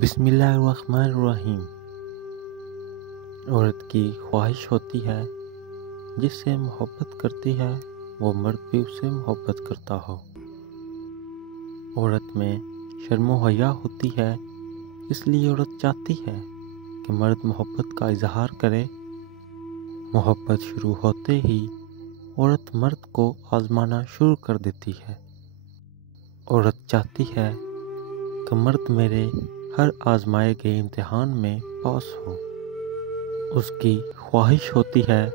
بسم اللہ الرحمن الرحیم۔ عورت کی خواہش ہوتی ہے جس سے محبت کرتی ہے وہ مرد بھی اس سے محبت کرتا ہو۔ عورت میں شرم و حیا ہوتی ہے، اس لیے عورت چاہتی ہے کہ مرد محبت کا اظہار کرے۔ محبت شروع ہوتے ہی عورت مرد کو آزمانا شروع کر دیتی ہے۔ عورت چاہتی ہے کہ مرد میرے ہر آزمائے گئے امتحان میں پاس ہو۔ اس کی خواہش ہوتی ہے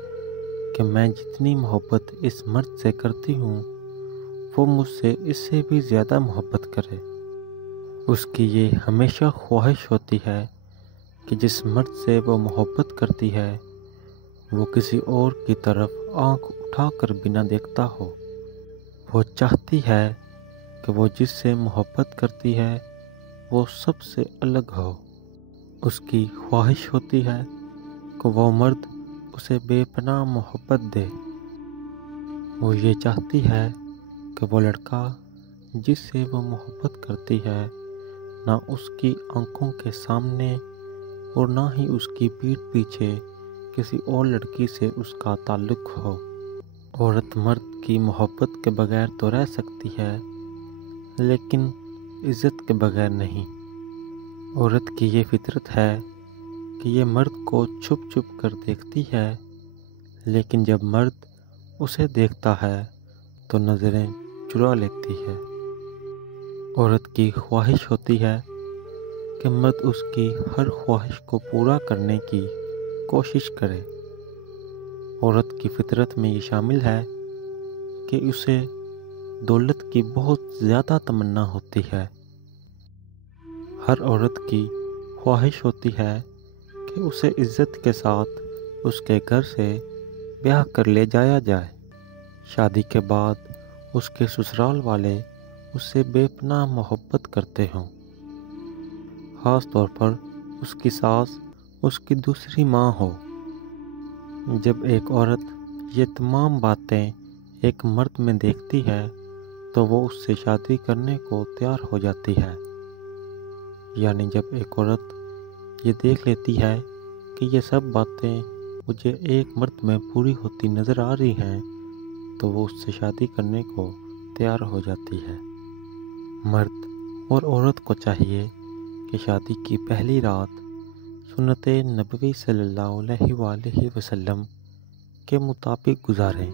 کہ میں جتنی محبت اس مرد سے کرتی ہوں وہ مجھ سے اس سے بھی زیادہ محبت کرے۔ اس کی یہ ہمیشہ خواہش ہوتی ہے کہ جس مرد سے وہ محبت کرتی ہے وہ کسی اور کی طرف آنکھ اٹھا کر بنا دیکھتا ہو۔ وہ چاہتی ہے کہ وہ جس سے محبت کرتی ہے وہ سب سے الگ ہو۔ اس کی خواہش ہوتی ہے کہ وہ مرد اسے بے پناہ محبت دے۔ وہ یہ چاہتی ہے کہ وہ لڑکا جس سے وہ محبت کرتی ہے نہ اس کی آنکھوں کے سامنے اور نہ ہی اس کی پیٹھ پیچھے کسی اور لڑکی سے اس کا تعلق ہو۔ عورت مرد کی محبت کے بغیر تو رہ سکتی ہے لیکن عزت کے بغیر نہیں۔ عورت کی یہ فطرت ہے کہ یہ مرد کو چھپ چھپ کر دیکھتی ہے، لیکن جب مرد اسے دیکھتا ہے تو نظریں چرا لیتی ہے۔ عورت کی خواہش ہوتی ہے کہ مرد اس کی ہر خواہش کو پورا کرنے کی کوشش کرے۔ عورت کی فطرت میں یہ شامل ہے کہ اسے دولت کی بہت زیادہ تمنا ہوتی ہے۔ ہر عورت کی خواہش ہوتی ہے کہ اسے عزت کے ساتھ اس کے گھر سے بیاہ کر لے جایا جائے۔ شادی کے بعد اس کے سسرال والے اس سے بے پناہ محبت کرتے ہوں، خاص طور پر اس کی ساس اس کی دوسری ماں ہو۔ جب ایک عورت یہ تمام باتیں ایک مرد میں دیکھتی ہے تو وہ اس سے شادی کرنے کو تیار ہو جاتی ہے۔ یعنی جب ایک عورت یہ دیکھ لیتی ہے کہ یہ سب باتیں مجھے ایک مرد میں پوری ہوتی نظر آ رہی ہیں تو وہ اس سے شادی کرنے کو تیار ہو جاتی ہے۔ مرد اور عورت کو چاہیے کہ شادی کی پہلی رات سنت نبوی صلی اللہ علیہ وآلہ وسلم کے مطابق گزاریں۔